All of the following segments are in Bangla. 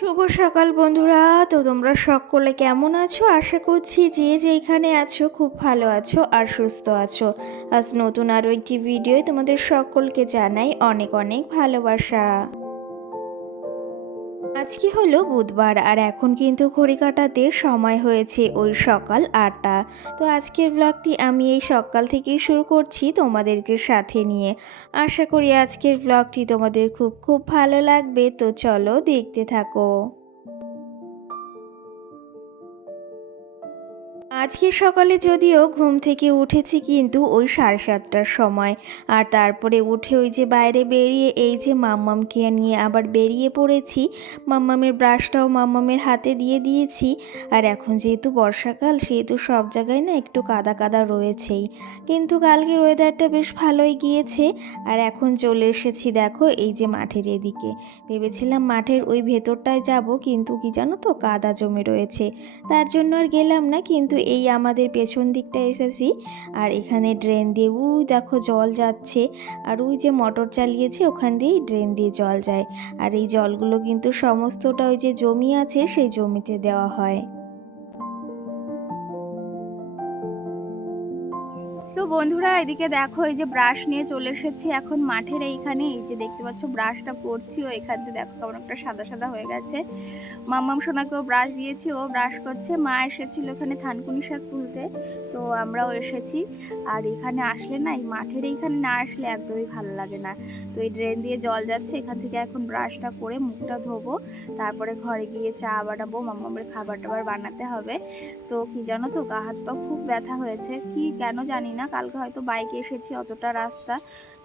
শুভ সকাল বন্ধুরা। তো তোমরা সকলে কেমন আছো? আশা করছি যে যেখানে আছো খুব ভালো আছো আর সুস্থ আছো। আজ নতুন আরও একটি ভিডিও তোমাদের সকলকে জানাই অনেক অনেক ভালোবাসা। আজকে হলো বুধবার? আর এখন কিন্তু ঘড়ি কাটাতে সময় হয়েছে ওই সকাল আটটা। তো আজকের ব্লগটি আমি এই সকাল থেকেই শুরু করছি তোমাদেরকে সাথে নিয়ে। আশা করি আজকের ব্লগটি তোমাদের খুব খুব ভালো লাগবে। তো চলো দেখতে থাকো। আজকে সকালে যদিও ঘুম থেকে উঠেছি কিন্তু ওই সাড়ে সাতটার সময়। আর তারপরে উঠে ওই যে বাইরে বেরিয়ে এই যে মাম্মামকে নিয়ে আবার বেরিয়ে পড়েছি। মাম্মামের ব্রাশটাও মাম্মামের হাতে দিয়ে দিয়েছি। আর এখন যেহেতু বর্ষাকাল, সেহেতু সব জায়গায় না একটু কাদা কাদা রয়েছেই। কিন্তু কালকের ওয়েদারটা বেশ ভালোই গিয়েছে। আর এখন চলে এসেছি দেখো এই যে মাঠের এদিকে। ভেবেছিলাম মাঠের ওই ভেতরটায় যাব কিন্তু কি জানো তো, কাদা জমে রয়েছে। তার জন্য আর গেলাম না কিন্তু এই আমাদের পেছন দিকটা এসেছি। আর এখানে ড্রেন দিয়ে উই দেখো জল যাচ্ছে। আর ওই যে মোটর চালিয়েছে, ওখান দিয়েই ড্রেন দিয়ে জল যায়। আর এই জলগুলো কিন্তু সমস্তটা ওই যে জমি আছে, সেই জমিতে দেওয়া হয়। বন্ধুরা, এদিকে দেখো, এই যে ব্রাশ নিয়ে চলে এসেছি এখন মাঠের এইখানে। এই যে দেখতে পাচ্ছ ব্রাশটা করছি ও এখান থেকে দেখো কেমন একটা সাদা সাদা হয়ে গেছে। মাম্মাম সোনাকেও ব্রাশ দিয়েছি, ও ব্রাশ করছে। মা এসেছিল এখানে থানকুনি শাক তুলতে, তো আমরাও এসেছি। আর এখানে আসলে না, এই মাঠের এইখানে না আসলে একদমই ভালো লাগে না। তো এই ড্রেন দিয়ে জল যাচ্ছে, এখান থেকে এখন ব্রাশটা করে মুখটা ধোবো। তারপরে ঘরে গিয়ে চা বানাবো, মাম্মামের খাবার টাবার বানাতে হবে। তো কি জানো তো, গা হাত পা খুব ব্যথা হয়েছে। কি কেন জানি না কালকে হয়তো বাইকে এসেছি, অতটা রাস্তা।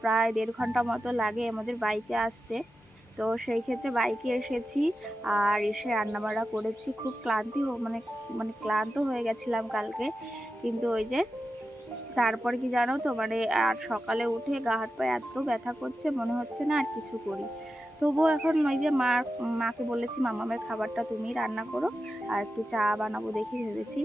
প্রায় দেড় ঘণ্টা মতো লাগে আমাদের বাইকে আসতে। তো সেই ক্ষেত্রে বাইকে এসেছি আর এসে রান্নাবাড়া করেছি। খুব ক্লান্তি মানে মানে ক্লান্ত হয়ে গেছিলাম কালকে। কিন্তু ওই যে, তারপর কি জানো তো মানে আর সকালে উঠে গা হাত পায়ে এত ব্যথা করছে, মনে হচ্ছে না আর কিছু করি। তবুও এখন ওই যে মা, মাকে বলেছি, মামামের খাবারটা তুমি রান্না করো, আর একটু চা বানাবো, দেখি ভেবেছি।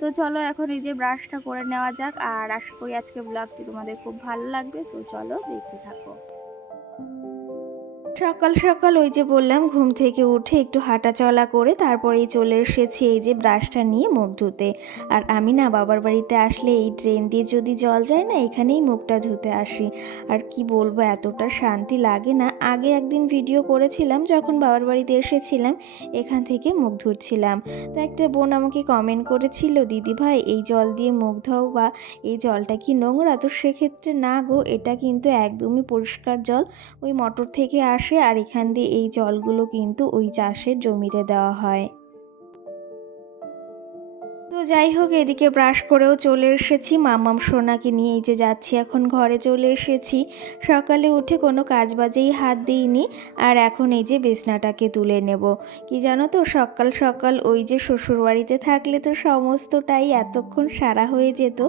তো চলো এখন এই যে ব্রাশটা করে নেওয়া যাক, আর আশা করি আজকে ব্লগটি তোমাদের খুব ভালো লাগবে, তো চলো দেখতে থাকো। সকাল সকাল ওই যে বললাম, ঘুম থেকে উঠে একটু হাঁটা চলা করে তারপরেই চলে এসেছি এই যে ব্রাশটা নিয়ে মুখ ধুতে। আর আমি না বাবার বাড়িতে আসলে এই ট্রেন দিয়ে যদি জল যায় না, এখানেই মুখটা ধুতে আসি। আর কি বলব, এতটা শান্তি লাগে না। আগে একদিন ভিডিও করেছিলাম, যখন বাবার বাড়িতে এসেছিলাম, এখান থেকে মুখ ধুচ্ছিলাম। তো একটা বোন আমাকে কমেন্ট করেছিল, দিদি ভাই, এই জল দিয়ে মুখ ধোও বা এই জলটা কি নোংরা? তো সেক্ষেত্রে না গো, এটা কিন্তু একদমই পরিষ্কার জল। ওই মোটর থেকে আসে আর এখান দিয়ে এই জলগুলো কিন্তু ওই চাষের জমিতে দেওয়া হয়। তো যাই হোক, এদিকে ব্রাশ করেও চলে এসেছি। মামাম সোনাকে নিয়ে এই যে যাচ্ছি, এখন ঘরে চলে এসেছি। সকালে উঠে কোনো কাজ বাজেই হাত দিইনি, আর এখন এই যে বিছনাটাকে তুলে নেব। কি জানো তো, সকাল সকাল ওই যে শ্বশুরবাড়িতে থাকলে তো সমস্তটাই এতক্ষণ সারা হয়ে যেত।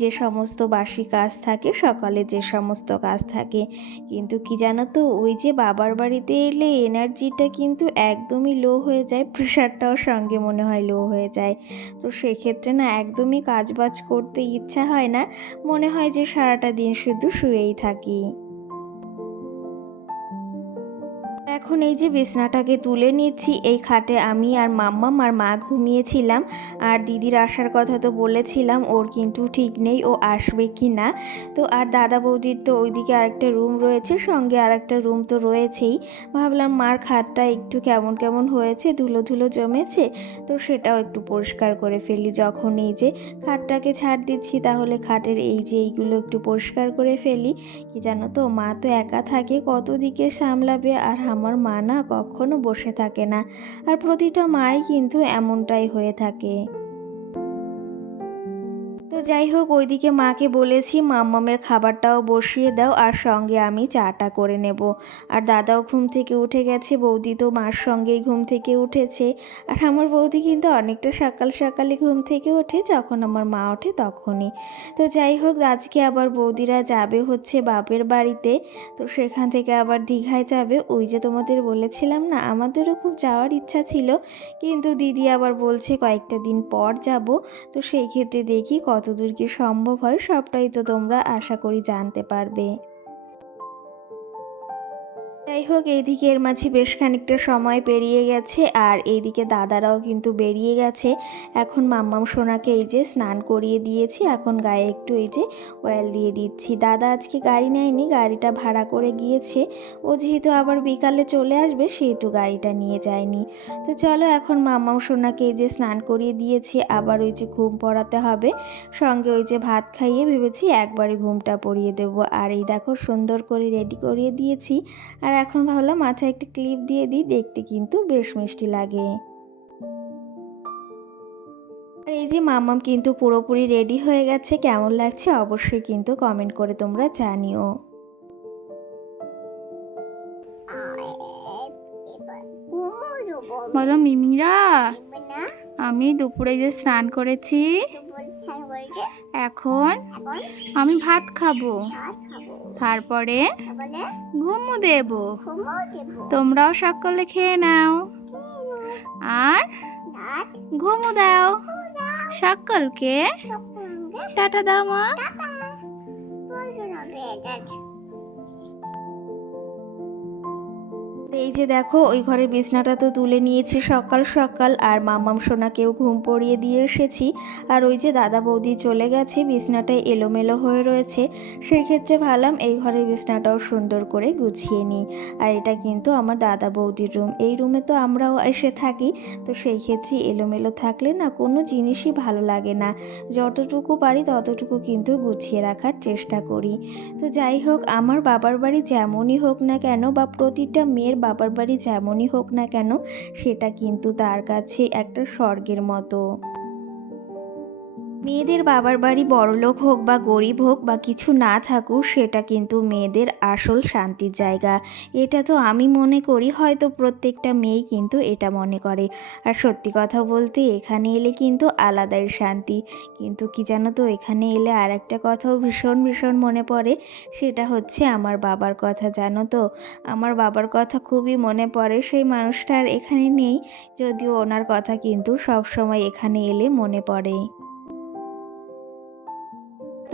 যে সমস্ত বাসি কাজ থাকে, সকালে যে সমস্ত কাজ থাকে। কিন্তু কি জানো তো, ওই যে বাবার বাড়িতে এলে এনার্জিটা কিন্তু একদমই লো হয়ে যায়, প্রেশারটাও সঙ্গে মনে হয় লো হয়ে যায়। তো সেক্ষেত্রে না একদমই কাজবাজ করতে ইচ্ছা হয় না। মনে হয় যে সারাটা দিন শুধু শুয়েই থাকি। এখন এই যে বিছনাটাকে তুলে নিচ্ছি, এই খাটে আমি আর মাম্মাম আর মা ঘুমিয়েছিলাম। আর দিদির আসার কথা তো বলেছিলাম, ওর কিন্তু ঠিক নেই, ও আসবে কি না। তো আর দাদা বৌদির তো ওইদিকে আরেকটা রুম রয়েছে, সঙ্গে আরেকটা রুম তো রয়েছেই। ভাবলাম, মার খাটটা একটু কেমন কেমন হয়েছে, ধুলো ধুলো জমেছে? তো সেটাও একটু পরিষ্কার করে ফেলি যখন এই যে খাটটাকে ছাড় দিচ্ছি, তাহলে খাটের এই যে এইগুলো একটু পরিষ্কার করে ফেলি। কি জানো তো, মা তো একা থাকে, কত দিকে সামলাবে আর আমার মা না কখনো বসে থাকে না। আর প্রতিটা মাই কিন্তু এমনটাই হয়ে থাকে। যাই হোক, ওইদিকে মাকে বলেছি, মাম্মামের খাবারটাও বসিয়ে দাও আর সঙ্গে আমি চাটা করে নেব। আর দাদাও ঘুম থেকে উঠে গেছে, বৌদি তো মার সঙ্গেই ঘুম থেকে উঠেছে। আর আমার বৌদি কিন্তু অনেকটা সকাল সকালে ঘুম থেকে ওঠে, যখন আমার মা ওঠে তখনই। তো যাই হোক, আজকে আবার বৌদিরা যাবে হচ্ছে বাপের বাড়িতে, তো সেখান থেকে আবার দীঘায় যাবে। ওই যে তোমাদের বলেছিলাম না, আমাদেরও খুব যাওয়ার ইচ্ছা ছিল, কিন্তু দিদি আবার বলছে কয়েকটা দিন পর যাব, তো সেই ক্ষেত্রে দেখি কতদূর কি সম্ভব হয় সবটাই তো তোমরা আশা করি জানতে পারবে। যাই হোক, এইদিকে এর মাঝে বেশ খানিকটা সময় পেরিয়ে গেছে আর এইদিকে দাদারাও কিন্তু বেরিয়ে গেছে। এখন মাম্মাম সোনাকে এই যে স্নান করিয়ে দিয়েছি, এখন গায়ে একটু এই যে অয়েল দিয়ে দিচ্ছি। দাদা আজকে গাড়ি নেয়নি, গাড়িটা ভাড়া করে গিয়েছে। ও যেহেতু আবার বিকালে চলে আসবে সেহেতু গাড়িটা নিয়ে যায়নি। তো চলো, এখন মাম্মাম সোনাকে এই যে স্নান করিয়ে দিয়েছি, আবার ওই যে ঘুম পড়াতে হবে। সঙ্গে ওই যে ভাত খাইয়ে ভেবেছি একবারে ঘুমটা পরিয়ে দেব। আর এই দেখো, সুন্দর করে রেডি করিয়ে দিয়েছি। আর এখন ভাবলাম মাথায় একটা ক্লিপ দিয়ে দিই, দেখতে কিন্তু বেশ মিষ্টি লাগে। আর এই যে মামাম কিন্তু পুরোপুরি রেডি হয়ে গেছে। কেমন লাগছে অবশ্যই কিন্তু কমেন্ট করে তোমরা জানিও। বলো মিমিরা, আমি দুপুরে যে স্নান করেছি এখন আমি ভাত খাব। তারপরে ঘুমো দেব। তোমরাও সকলে খেয়ে নাও। আর ঘুমো দাও। সকলকে টাটা দাও মা। এই যে দেখো, ওই ঘরের বিছনাটা তো তুলে নিয়েছি সকাল সকাল। আর মামাম সোনাকেও ঘুম পড়িয়ে দিয়ে এসেছি। আর ওই যে দাদা বৌদি চলে গেছে, বিছনাটা এলোমেলো হয়ে রয়েছে। সেই ক্ষেত্রে ভাবলাম এই ঘরের বিছনাটাও সুন্দর করে গুছিয়ে নিই। আর এটা কিন্তু আমার দাদা বৌদির রুম। এই রুমে তো আমরাও এসে থাকি, তো সেই ক্ষেত্রে এলোমেলো থাকলে না কোনো জিনিসই ভালো লাগে না। যতটুকু পারি ততটুকু কিন্তু গুছিয়ে রাখার চেষ্টা করি। তো যাই হোক, আমার বাবার বাড়ি যেমনই হোক না কেন বা প্রতিটা মেয়ের বাবার বাড়ি যেমনই হোক না কেন সেটা কিন্তু তার কাছে একটা স্বর্গের মতো। মেয়েদের বাবার বাড়ি বড়লোক হোক বা গরিব হোক বা কিছু না থাকুক, সেটা কিন্তু মেয়েদের আসল শান্তির জায়গা। এটা তো আমি মনে করি, হয়তো প্রত্যেকটা মেয়েই কিন্তু এটা মনে করে। আর সত্যি কথা বলতে, এখানে এলে কিন্তু আলাদাই শান্তি। কিন্তু কি জানো তো, এখানে এলে আর একটা কথাও ভীষণ ভীষণ মনে পড়ে, সেটা হচ্ছে আমার বাবার কথা, জানো তো? আমার বাবার কথা খুবই মনে পড়ে, সেই মানুষটা আর এখানে নেই, যদিও ওনার কথা কিন্তু সব সময় এখানে এলে মনে পড়ে।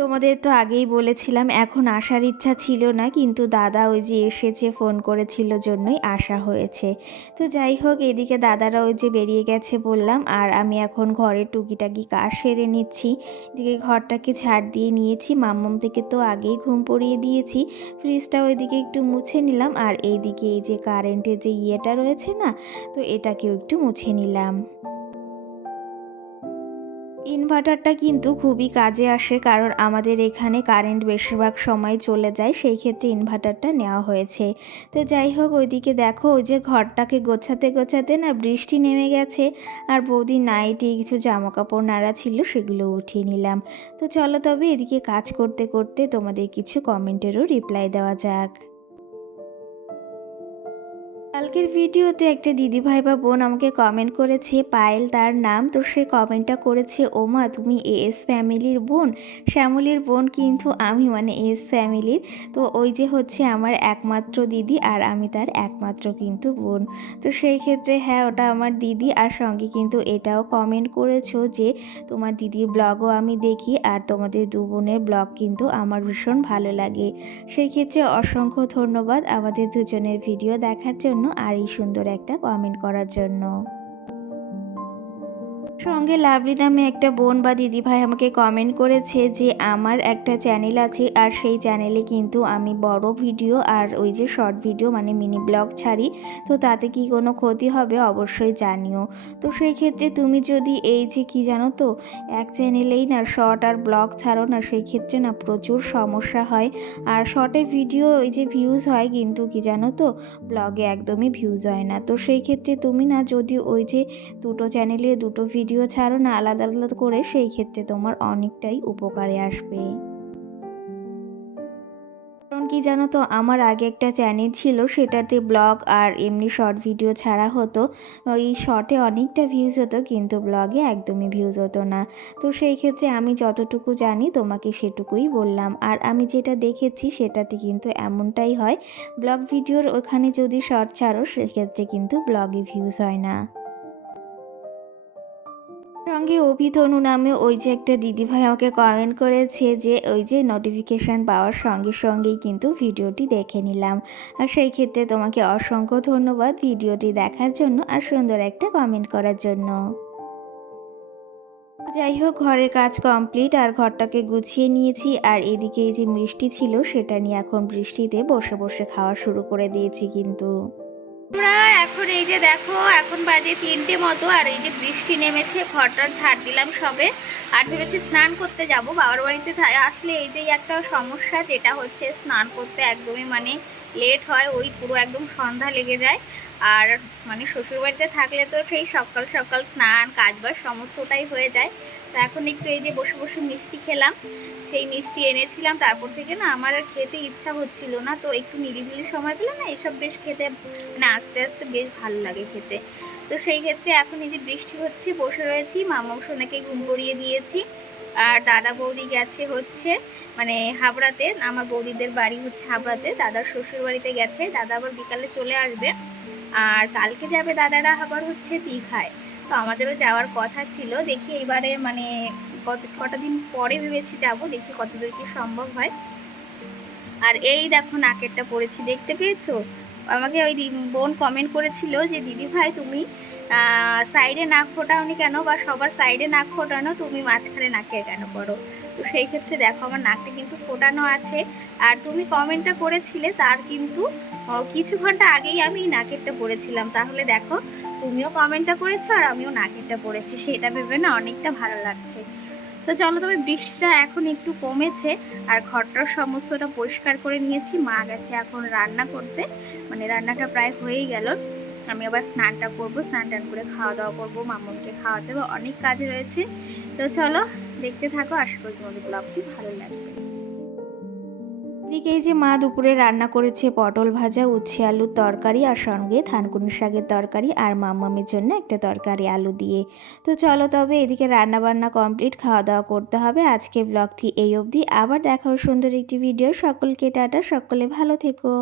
তোমাদের তো আগেই বলেছিলাম, এখন আসার ইচ্ছা ছিল না, কিন্তু দাদা ওই যে এসেছে, ফোন করেছিল জন্যই আসা হয়েছে। তো যাই হোক, এদিকে দাদারা ওই যে বেরিয়ে গেছে বললাম, আর আমি এখন ঘরের টুকিটাকি কাজ সেরে নিচ্ছি। এদিকে ঘরটাকে ছাড় দিয়ে নিয়েছি মাম্মাম থেকে তো আগেই ঘুম পড়িয়ে দিয়েছি। ফ্রিজটা ওইদিকে একটু মুছে নিলাম, আর এইদিকে এই যে কারেন্টের যে ইয়েটা রয়েছে না, তো এটাকেও একটু মুছে নিলাম। ইনভার্টারটা কিন্তু খুবই কাজে আসে কারণ আমাদের এখানে কারেন্ট বেশিরভাগ সময় চলে যায়, সেই ক্ষেত্রে ইনভার্টারটা নেওয়া হয়েছে। তো যাই হোক, ওইদিকে দেখো, ওই যে ঘরটাকে গোছাতে গোছাতে না বৃষ্টি নেমে গেছে আর বৌদি নাইটি কিছু জামা কাপড় নাড়া ছিল সেগুলো উঠিয়ে নিলাম। তো চলো তবে এদিকে কাজ করতে করতে তোমাদের কিছু কমেন্টেরও রিপ্লাই দেওয়া যাক। কালকের ভিডিওতে একটা দিদিভাই বা বোন আমাকে কমেন্ট করেছে, পায়েল তার নাম, তো সে কমেন্টটা করেছে, ওমা, তুমি এস ফ্যামিলির বোন? শ্যামলির বোন কিন্তু আমি মানে এস ফ্যামিলির। তো ওই যে হচ্ছে আমার একমাত্র দিদি আর আমি তার একমাত্র কিন্তু বোন। তো সেই ক্ষেত্রে হ্যাঁ ওটা আমার দিদি আর সঙ্গে কিন্তু এটাও কমেন্ট করেছ যে, তোমার দিদির ব্লগও আমি দেখি আর তোমাদের দু বোনের ব্লগ কিন্তু আমার ভীষণ ভালো লাগে। সেই ক্ষেত্রে অসংখ্য ধন্যবাদ আমাদের দুজনের ভিডিও দেখার জন্য। আর এই সুন্দর একটা কমেন্ট করার জন্য। সঙ্গে লাভলি নামে একটা বোন বা দিদিভাই আমাকে কমেন্ট করেছে যে আমার একটা চ্যানেল আছে আর সেই চ্যানেলে কিন্তু আমি বড় ভিডিও আর ওই যে শর্ট ভিডিও মানে মিনি ব্লগ ছাড়ি। তো তাতে কি কোনো ক্ষতি হবে অবশ্যই জানিও। তো সেই ক্ষেত্রে তুমি যদি এই যে কি জানো তো, এক চ্যানেলেই না শর্ট আর ব্লগ ছাড়ো না, সেই ক্ষেত্রে না প্রচুর সমস্যা হয়। আর শর্টে ভিডিও ওই যে ভিউজ হয় কিন্তু কি জানো তো ব্লগে একদমই ভিউজ হয় না। তো সেই ক্ষেত্রে তুমি না যদি ওই যে দুটো চ্যানেলে দুটো ভিডিও ছাড়ো না, আলাদা আলাদা করে সেই ক্ষেত্রে তোমার অনেকটাই উপকারে আসবে। কারণ কি জানো তো, আমার আগে একটা চ্যানেল ছিল সেটাতে ব্লগ আর এমনি শর্ট ভিডিও ছাড়া হতো, ওই শর্টে অনেকটা ভিউজ হতো, কিন্তু ব্লগে একদমই ভিউজ হতো না। তো সেই ক্ষেত্রে আমি যতটুকু জানি, তোমাকে সেটুকুই বললাম। আর আমি যেটা দেখেছি, সেটাতে কিন্তু এমনটাই হয় ব্লগ ভিডিওর ওখানে যদি শর্ট ছাড়ো, সেক্ষেত্রে কিন্তু ব্লগে ভিউজ হয় না। সঙ্গে অভিতনু নামে ওই যে একটা দিদিভাই আমাকে কমেন্ট করেছে যে, ওই যে নোটিফিকেশান পাওয়ার সঙ্গে সঙ্গেই কিন্তু ভিডিওটি দেখে নিলাম। আর সেই ক্ষেত্রে তোমাকে অসংখ্য ধন্যবাদ ভিডিওটি দেখার জন্য আর সুন্দর একটা কমেন্ট করার জন্য। যাই হোক, ঘরের কাজ কমপ্লিট আর ঘরটাকে গুছিয়ে নিয়েছি। আর এদিকে এই যে মিষ্টি ছিল, সেটা নিয়ে এখন বৃষ্টিতে বসে বসে খাওয়া শুরু করে দিয়েছি কিন্তু। আমরা এখন এই যে দেখো, এখন বাজে তিনটে মতো, আর এই যে বৃষ্টি নেমেছে, ঘরটা ঝাড় দিলাম সবে। আর ভেবেছি স্নান করতে যাব, বাবার বাড়িতে আসলে এই যে একটা সমস্যা, যেটা হচ্ছে স্নান করতে একদমই মানে লেট হয়, ওই পুরো একদম সন্ধ্যা লেগে যায়। আর মানে শ্বশুর বাড়িতে থাকলে তো সেই সকাল সকাল স্নান, কাজবাজ, সমস্তটাই হয়ে যায়। তো এখন একটু এই যে বসে বসে মিষ্টি খেলাম, সেই মিষ্টি এনেছিলাম, তারপর থেকে না আমার আর খেতে ইচ্ছা হচ্ছিল না, তো একটু নিরিবিলি সময় পেলে না এসব বেশ খেতে মানে আস্তে আস্তে বেশ ভালো লাগে খেতে। তো সেই ক্ষেত্রে এখন এই যে বৃষ্টি হচ্ছে, বসে রয়েছি মামা সোনাকে ঘুম পড়িয়ে দিয়েছি, আর দাদা বৌদি গেছে হচ্ছে মানে হাবড়াতে, আমার বৌদিদের বাড়ি হচ্ছে হাবড়াতে, দাদার শ্বশুর বাড়িতে গেছে, দাদা আবার বিকালে চলে আসবে, আর কালকে যাবে দাদারা আবার হচ্ছে দীঘায়। তো আমাদেরও যাওয়ার কথা ছিল। দেখি এবারে মানে কত, কটা দিন পরে ভেবেছি যাব, দেখি কতদূর কি সম্ভব হয়। আর এই দেখো নাকেরটা পড়েছি, দেখতে পেয়েছ? আমাকে ওই বোন কমেন্ট করেছিল যে, দিদি ভাই, তুমি সাইডে নাক ফোটাওনি কেন বা সবার সাইডে নাক ফোটানো, তুমি মাঝখানে নাকের কেন করো? তো সেই ক্ষেত্রে দেখো আমার নাকটা কিন্তু ফোটানো আছে। আর তুমি কমেন্টটা করেছিলে, তার কিন্তু কিছু ঘণ্টা আগেই আমি নাকেরটা পড়েছিলাম। তাহলে দেখো তুমিও কমেন্টটা করেছ আর আমিও নাকেরটা পরেছি সেটা ভেবে না অনেকটা ভালো লাগছে। তো চলো তবে বৃষ্টিটা এখন একটু কমেছে আর ঘরটার সমস্তটা পরিষ্কার করে নিয়েছি। মা গেছে এখন রান্না করতে মানে রান্নাটা প্রায় হয়েই গেল। আমি আবার স্নানটা করব, স্নান টান করে খাওয়া দাওয়া করব, মামুনকে খাওয়াতে হবে, অনেক কাজ রয়েছে। তো চলো দেখতে থাকো, আশা করি তোমাদের ব্লগটি ভালো লাগবে। এদিকে এই যে মা দুপুরে রান্না করেছে পটল ভাজা, উচ্ছে আলুর তরকারি আর সঙ্গে থানকুনি শাকের তরকারি আর মাম্মামের জন্য একটা তরকারি আলু দিয়ে। তো চলো তবে এদিকে রান্না বান্না কমপ্লিট খাওয়া দাওয়া করতে হবে। আজকে ব্লগটি এই অবধি। আবার দেখাও সুন্দর একটি ভিডিও। সকলকে টাটা, সকলে ভালো থেকো।